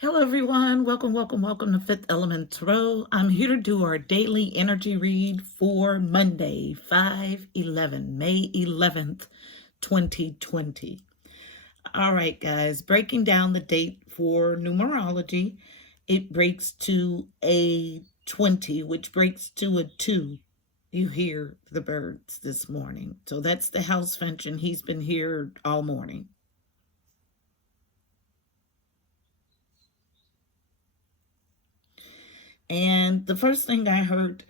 Hello, everyone. Welcome to Fifth Element Tarot. I'm here to do our daily energy read for Monday, 5/11, May 11th, 2020. All right, guys, breaking down the date for numerology, it breaks to a 20, which breaks to a 2. You hear the birds this morning. So that's the house finch, and he's been here all morning. And the first thing I heard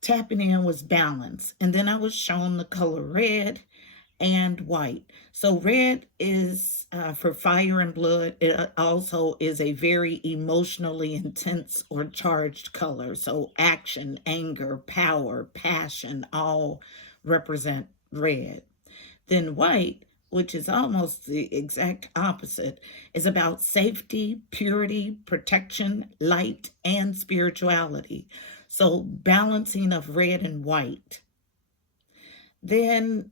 tapping in was balance. And then I was shown the color red and white. So red is for fire and blood. It also is a very emotionally intense or charged color. So action, anger, power, passion all represent red. Then white, which is almost the exact opposite, is about safety, purity, protection, light, and spirituality. So balancing of red and white. Then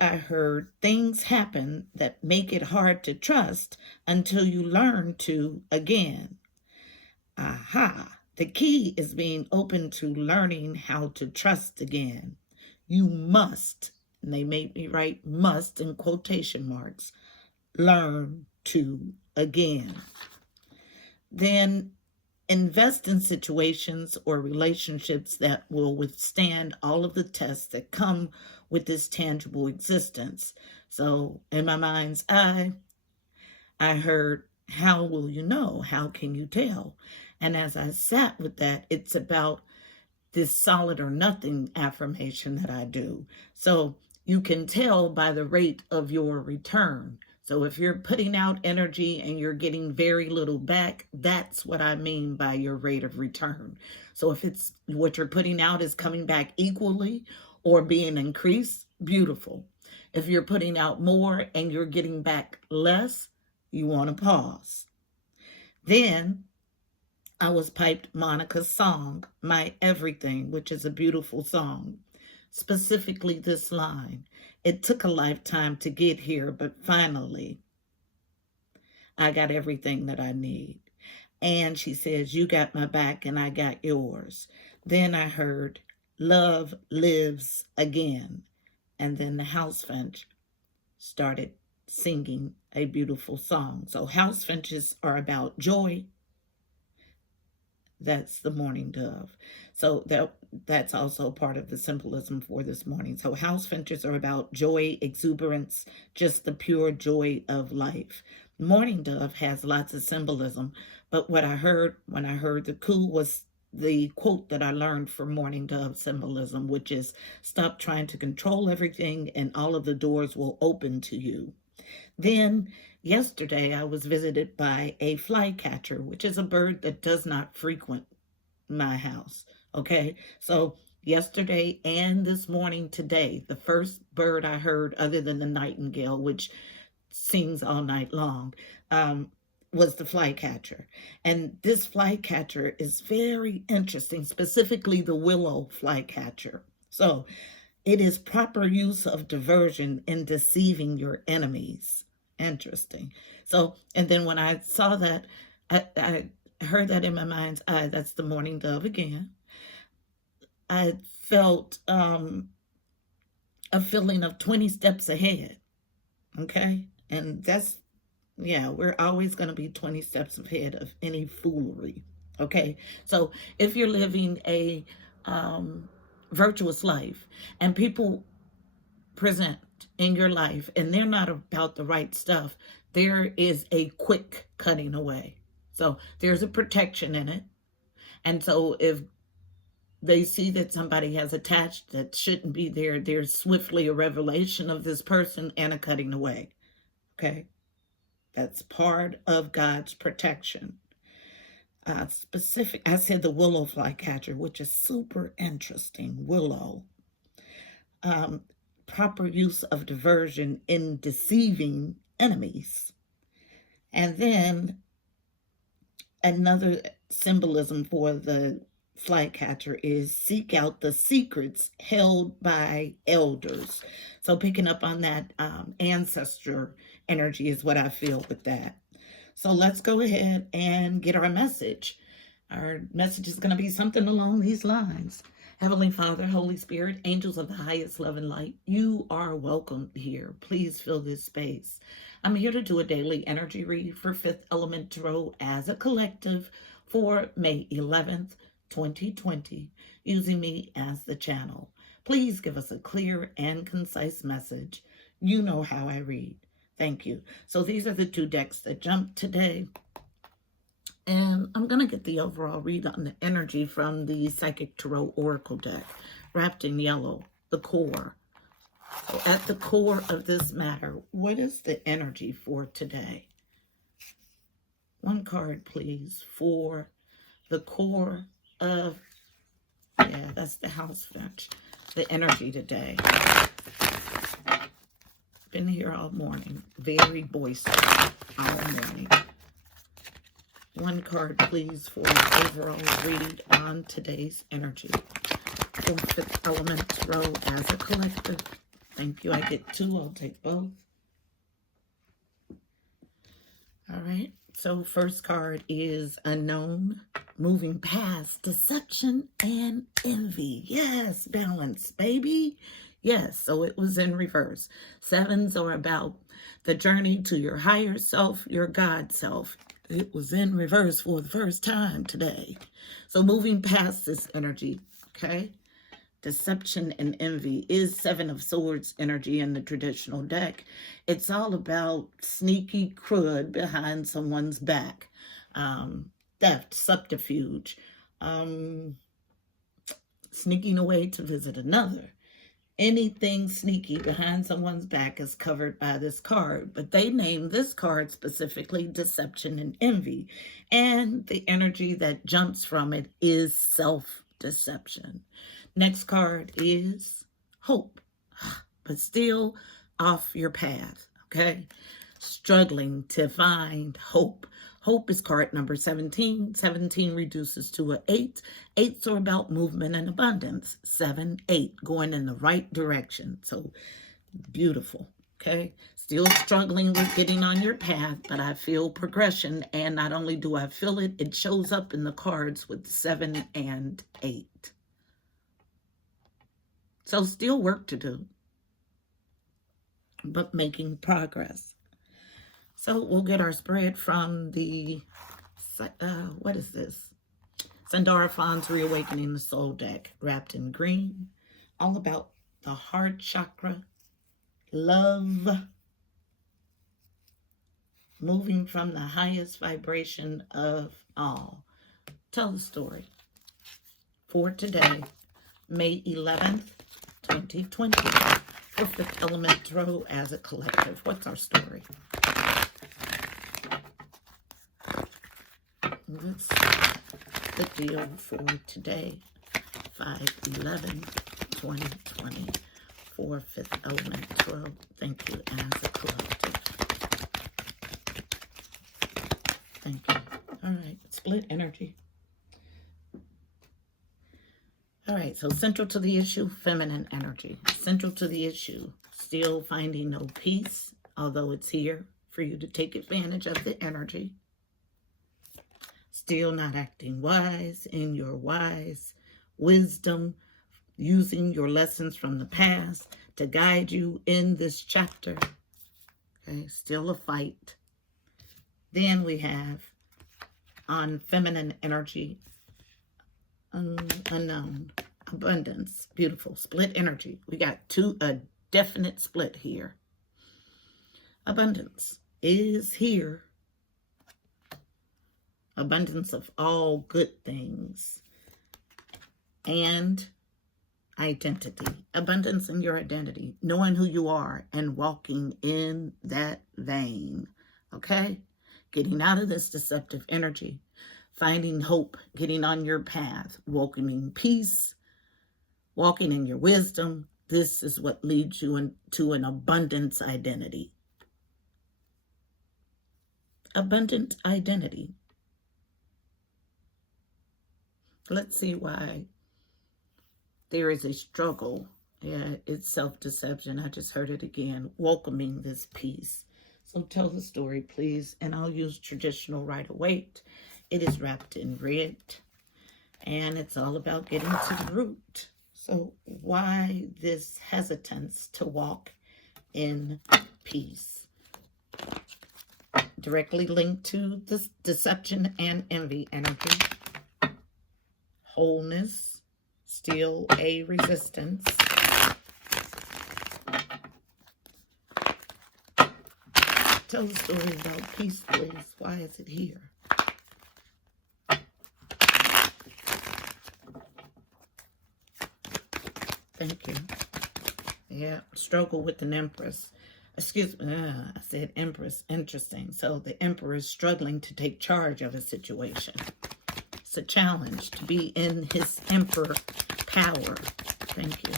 I heard things happen that make it hard to trust until you learn to again. Aha. The key is being open to learning how to trust again. You must, and they made me write must in quotation marks, learn to again. Then invest in situations or relationships that will withstand all of the tests that come with this tangible existence. So in my mind's eye, I heard, how will you know? How can you tell? And as I sat with that, it's about this solid or nothing affirmation that I do. So you can tell by the rate of your return. So if you're putting out energy and you're getting very little back, that's what I mean by your rate of return. So if it's what you're putting out is coming back equally or being increased, beautiful. If you're putting out more and you're getting back less, you want to pause. Then I was piped Monica's song, My Everything, which is a beautiful song. Specifically, this line, it took a lifetime to get here, but finally, I got everything that I need. And she says, you got my back and I got yours. Then I heard, love lives again. And then the house finch started singing a beautiful song. So house finches are about joy. That's the mourning dove. So that's also part of the symbolism for this morning. So house finches are about joy, exuberance, just the pure joy of life. Mourning dove has lots of symbolism, but what I heard when I heard the coo was the quote that I learned from mourning dove symbolism, which is stop trying to control everything and all of the doors will open to you. Then yesterday I was visited by a flycatcher, which is a bird that does not frequent my house. Okay, so yesterday and this morning today, the first bird I heard other than the nightingale, which sings all night long, was the flycatcher. And this flycatcher is very interesting, specifically the willow flycatcher. So it is proper use of diversion in deceiving your enemies. Interesting. So, and then when I saw that, I heard that in my mind's eye, that's the mourning dove again. I felt a feeling of 20 steps ahead. Okay. And that's, yeah, we're always going to be 20 steps ahead of any foolery. Okay. So if you're living a virtuous life and people present in your life and they're not about the right stuff, there is a quick cutting away. So there's a protection in it. And so if they see that somebody has attached that shouldn't be there, there's swiftly a revelation of this person and a cutting away. Okay. That's part of God's protection. I said the willow flycatcher, which is super interesting. Willow. Proper use of diversion in deceiving enemies. And then another symbolism for the flycatcher is seek out the secrets held by elders. So picking up on that ancestor energy is what I feel with that. So let's go ahead and get our message. Our message is going to be something along these lines. Heavenly Father, Holy Spirit, angels of the highest love and light, you are welcome here. Please fill this space. I'm here to do a daily energy read for Fifth Element Tarot as a collective for May 11th, 2020, using me as the channel. Please give us a clear and concise message. You know how I read. Thank you. So these are the two decks that jumped today. And I'm going to get the overall read on the energy from the Psychic Tarot Oracle deck, wrapped in yellow, the core. So at the core of this matter, what is the energy for today? One card, please, for the core of, yeah, that's the house finch, the energy today. Been here all morning, very boisterous all morning. One card, please, for an overall read on today's energy. For Fifth Element Tarot as a collective. Thank you. I get two. I'll take both. All right. So first card is Unknown, moving past deception and envy. Yes, balance, baby. Yes, so it was in reverse. Sevens are about the journey to your higher self, your God self. It was in reverse for the first time today. So moving past this energy, okay? Deception and envy is Seven of Swords energy in the traditional deck. It's all about sneaky crud behind someone's back. Theft, subterfuge, sneaking away to visit another. Anything sneaky behind someone's back is covered by this card, but they name this card specifically Deception and Envy, and the energy that jumps from it is self-deception. Next card is Hope, but still off your path, okay? Struggling to find hope. Hope is card number 17. 17 reduces to an 8. 8s are about movement and abundance. 7, 8, going in the right direction. So beautiful, okay? Still struggling with getting on your path, but I feel progression. And not only do I feel it, it shows up in the cards with 7 and 8. So still work to do, but making progress. So we'll get our spread from the, what is this? Sandarafon's Reawakening the Soul deck, wrapped in green. All about the heart chakra, love, moving from the highest vibration of all. Tell the story for today, May 11th, 2020. For Fifth Element Tarot as a collective. What's our story? What's the deal for today, 5/11/2020, for Fifth Element Tarot? Thank you as a collective. Thank you. All right, split energy. All right, so central to the issue, feminine energy. Central to the issue, still finding no peace, although it's here for you to take advantage of the energy. Still not acting wise in your wise wisdom, using your lessons from the past to guide you in this chapter. Okay, still a fight. Then we have on feminine energy, unknown, abundance, beautiful, split energy. We got a definite split here. Abundance is here. Abundance of all good things. And identity. Abundance in your identity. Knowing who you are and walking in that vein. Okay? Getting out of this deceptive energy. Finding hope. Getting on your path. Welcoming peace. Walking in your wisdom. This is what leads you into an abundance identity. Abundant identity. Let's see why there is a struggle. Yeah, it's self-deception. I just heard it again. Welcoming this peace. So tell the story, please. And I'll use traditional Rider-Waite. It is wrapped in red. And it's all about getting to the root. So why this hesitance to walk in peace? Directly linked to this deception and envy energy. Wholeness, still a resistance. Tell the story about peace, please. Why is it here? Thank you. Yeah, struggle with an empress. Excuse me, I said empress. Interesting. So the emperor is struggling to take charge of a situation. It's a challenge to be in his emperor power. Thank you.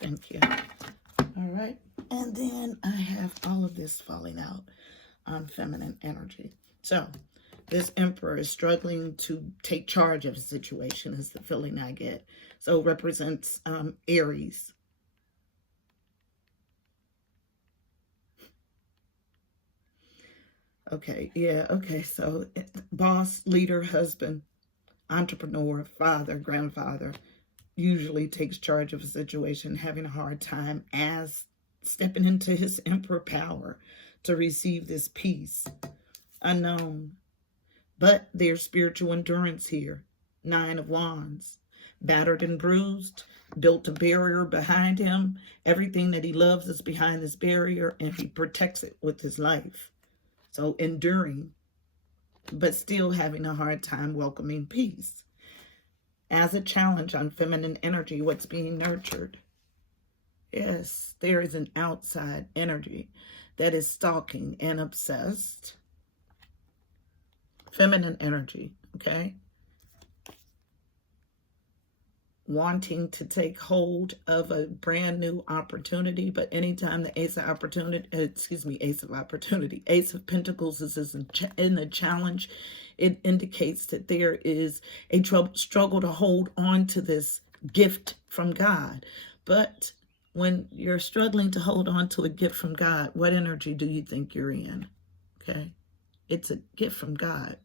Thank you. All right. And then I have all of this falling out on feminine energy. So this emperor is struggling to take charge of a situation is the feeling I get. So it represents Aries. Okay, yeah, okay. So boss, leader, husband, entrepreneur, father, grandfather usually takes charge of a situation, having a hard time as stepping into his emperor power to receive this peace. Unknown. But there's spiritual endurance here. 9 of Wands. Battered and bruised, built a barrier behind him. Everything that he loves is behind this barrier, and he protects it with his life. So enduring, but still having a hard time welcoming peace. As a challenge on feminine energy, what's being nurtured? Yes, there is an outside energy that is stalking and obsessed. Feminine energy, okay? Wanting to take hold of a brand new opportunity, but anytime the Ace of Pentacles is in the challenge, it indicates that there is a struggle to hold on to this gift from God. But when you're struggling to hold on to a gift from God, what energy do you think you're in? Okay, it's a gift from God.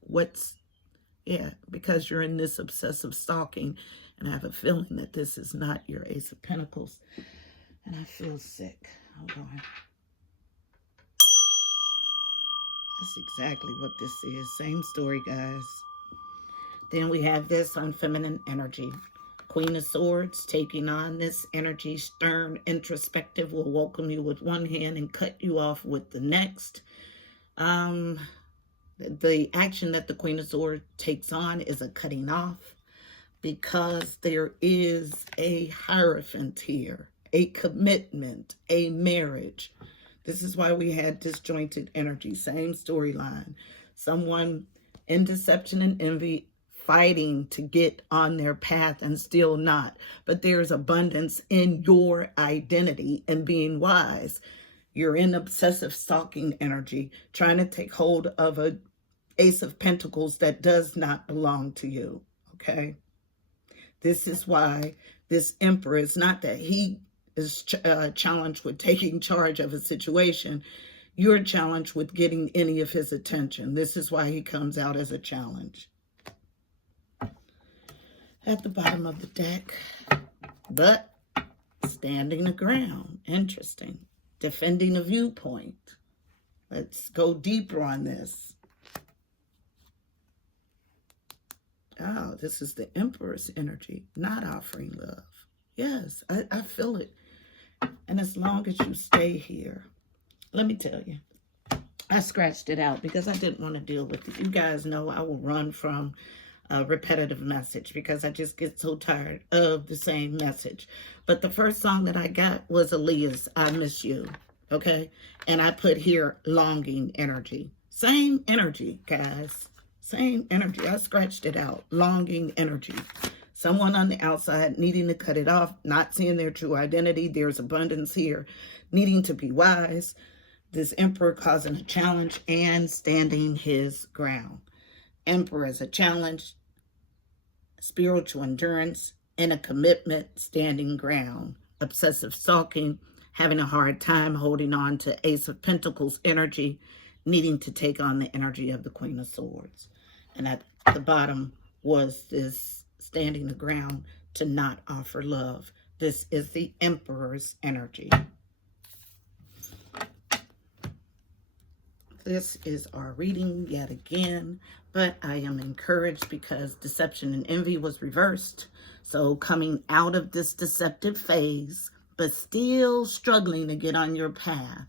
Because you're in this obsessive stalking. And I have a feeling that this is not your Ace of Pentacles. And I feel sick. Hold on. That's exactly what this is. Same story, guys. Then we have this on feminine energy. Queen of Swords taking on this energy. Stern, introspective, will welcome you with one hand and cut you off with the next. The action that the Queen of Swords takes on is a cutting off, because there is a hierophant here, a commitment, a marriage. This is why we had disjointed energy, same storyline. Someone in deception and envy fighting to get on their path and still not. But there's abundance in your identity and being wise. You're in obsessive stalking energy, trying to take hold of a Ace of Pentacles that does not belong to you, okay? This is why this emperor is not that he is challenged with taking charge of a situation. You're challenged with getting any of his attention. This is why he comes out as a challenge. At the bottom of the deck, but standing the ground. Interesting. Defending a viewpoint. Let's go deeper on this. Oh, this is the Emperor's energy, not offering love. Yes, I feel it. And as long as you stay here, let me tell you, I scratched it out because I didn't want to deal with it. You guys know I will run from a repetitive message because I just get so tired of the same message. But the first song that I got was Aaliyah's I Miss You, okay? And I put here longing energy. Same energy, guys. Same energy. I scratched it out. Longing energy. Someone on the outside needing to cut it off, not seeing their true identity. There's abundance here. Needing to be wise. This emperor causing a challenge and standing his ground. Emperor as a challenge, spiritual endurance, and a commitment, standing ground. obsessive stalking, having a hard time holding on to Ace of Pentacles energy, needing to take on the energy of the Queen of Swords. And at the bottom was this standing the ground to not offer love. This is the Emperor's energy. This is our reading yet again, but I am encouraged because deception and envy was reversed. So coming out of this deceptive phase, but still struggling to get on your path.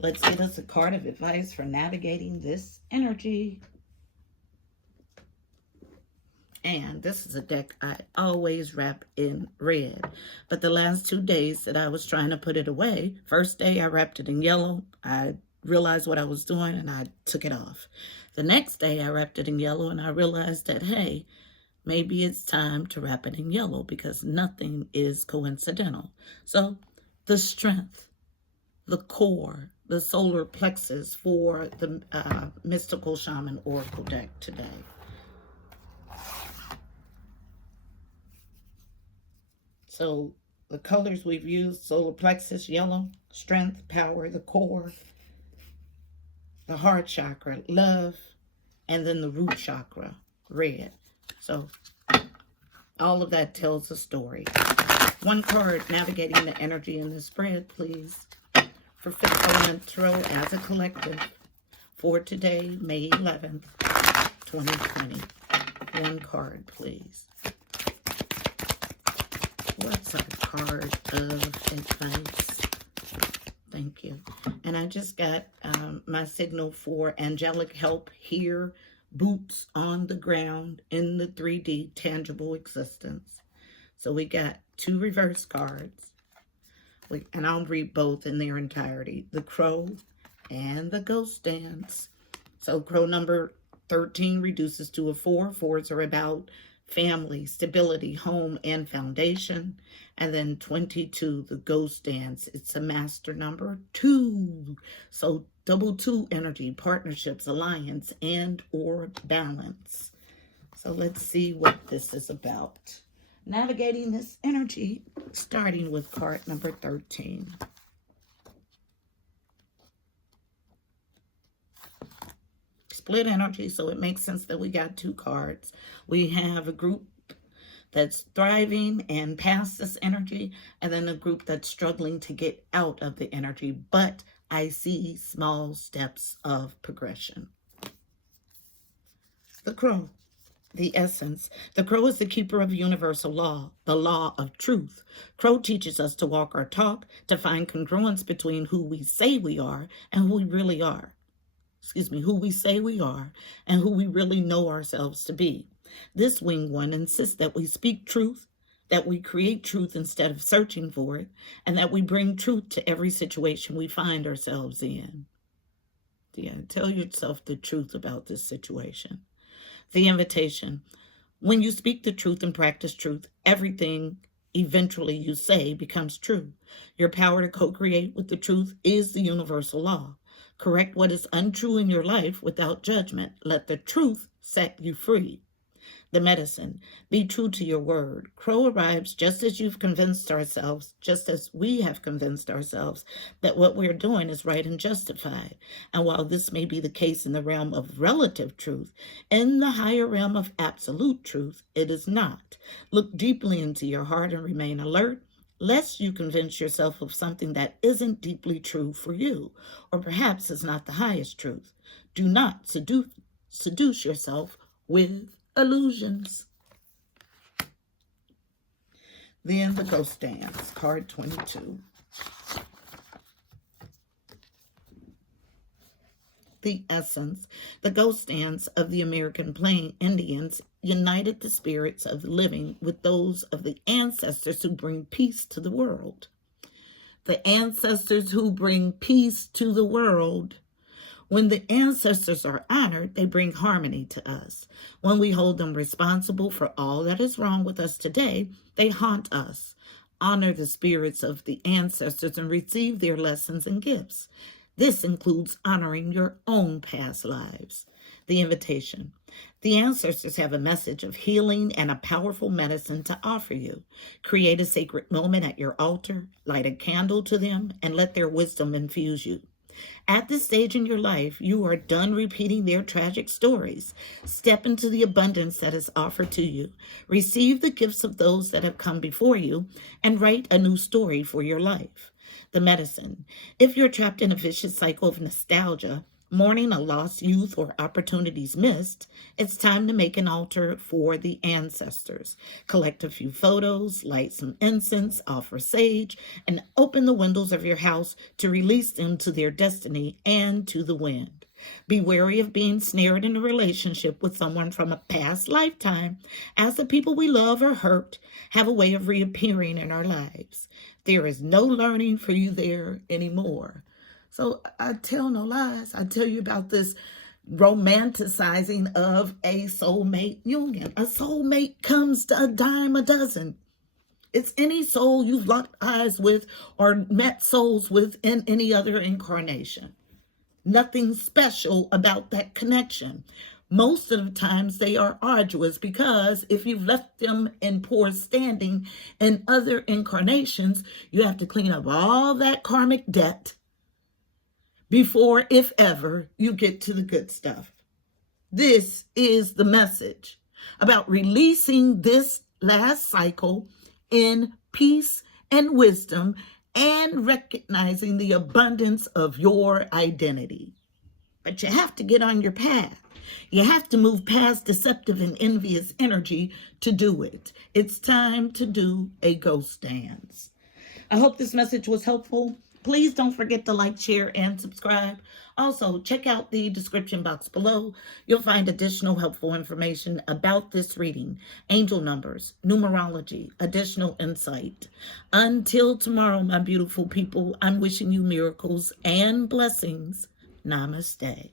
Let's get us a card of advice for navigating this energy. And this is a deck I always wrap in red. But the last 2 days that I was trying to put it away, first day I wrapped it in yellow. I realized what I was doing and I took it off. The next day I wrapped it in yellow and I realized that, hey, maybe it's time to wrap it in yellow because nothing is coincidental. So the strength, the core, the solar plexus for the Mystical Shaman Oracle deck today. So the colors we've used, solar plexus, yellow, strength, power, the core, the heart chakra, love, and then the root chakra, red. So all of that tells a story. One card navigating the energy in the spread, please. For Fifth Element Tarot as a collective for today, May 11th, 2020. One card, please. What's our card of advice? Thank you. And I just got my signal for angelic help here, boots on the ground in the 3D tangible existence. So we got 2 reverse cards. And I'll read both in their entirety. The Crow and the Ghost Dance. So Crow number 13 reduces to a 4. 4s are about family, stability, home, and foundation. And then 22, the Ghost Dance. It's a master number 2. So double 2 energy, partnerships, alliance, and or balance. So let's see what this is about. Navigating this energy, starting with card number 13. Split energy, so it makes sense that we got 2 cards. We have a group that's thriving and past this energy, and then a group that's struggling to get out of the energy, but I see small steps of progression. The Crow. The essence. The Crow is the keeper of universal law, the law of truth. Crow teaches us to walk our talk, to find congruence between who we say we are and who we really are. Who we say we are and who we really know ourselves to be. This winged one insists that we speak truth, that we create truth instead of searching for it, and that we bring truth to every situation we find ourselves in. Yeah, tell yourself the truth about this situation. The invitation. When you speak the truth and practice truth, everything eventually you say becomes true. Your power to co-create with the truth is the universal law. Correct what is untrue in your life without judgment. Let the truth set you free. The medicine. Be true to your word. Crow arrives just as you've convinced ourselves, just as we have convinced ourselves, that what we're doing is right and justified. And while this may be the case in the realm of relative truth, in the higher realm of absolute truth, it is not. Look deeply into your heart and remain alert, lest you convince yourself of something that isn't deeply true for you, or perhaps is not the highest truth. Do not seduce yourself with illusions. Then the Ghost Dance, card 22. The essence. The Ghost Dance of the American Plain Indians united the spirits of the living with those of the ancestors who bring peace to the world. The ancestors who bring peace to the world. When the ancestors are honored, they bring harmony to us. When we hold them responsible for all that is wrong with us today, they haunt us. Honor the spirits of the ancestors and receive their lessons and gifts. This includes honoring your own past lives. The invitation. The ancestors have a message of healing and a powerful medicine to offer you. Create a sacred moment at your altar, light a candle to them, and let their wisdom infuse you. At this stage in your life, you are done repeating their tragic stories. Step into the abundance that is offered to you. Receive the gifts of those that have come before you and write a new story for your life. The medicine. If you're trapped in a vicious cycle of nostalgia, mourning a lost youth or opportunities missed, it's time to make an altar for the ancestors. Collect a few photos, light some incense, offer sage, and open the windows of your house to release them to their destiny and to the wind. Be wary of being snared in a relationship with someone from a past lifetime, as the people we love or hurt have a way of reappearing in our lives. There is no learning for you there anymore. So I tell no lies. I tell you about this romanticizing of a soulmate union. A soulmate comes to a dime a dozen. It's any soul you've locked eyes with or met souls with in any other incarnation. Nothing special about that connection. Most of the times they are arduous because if you've left them in poor standing in other incarnations, you have to clean up all that karmic debt before, if ever, you get to the good stuff. This is the message about releasing this last cycle in peace and wisdom and recognizing the abundance of your identity. But you have to get on your path. You have to move past deceptive and envious energy to do it. It's time to do a ghost dance. I hope this message was helpful. Please don't forget to like, share, and subscribe. Also, check out the description box below. You'll find additional helpful information about this reading, angel numbers, numerology, additional insight. Until tomorrow, my beautiful people, I'm wishing you miracles and blessings. Namaste.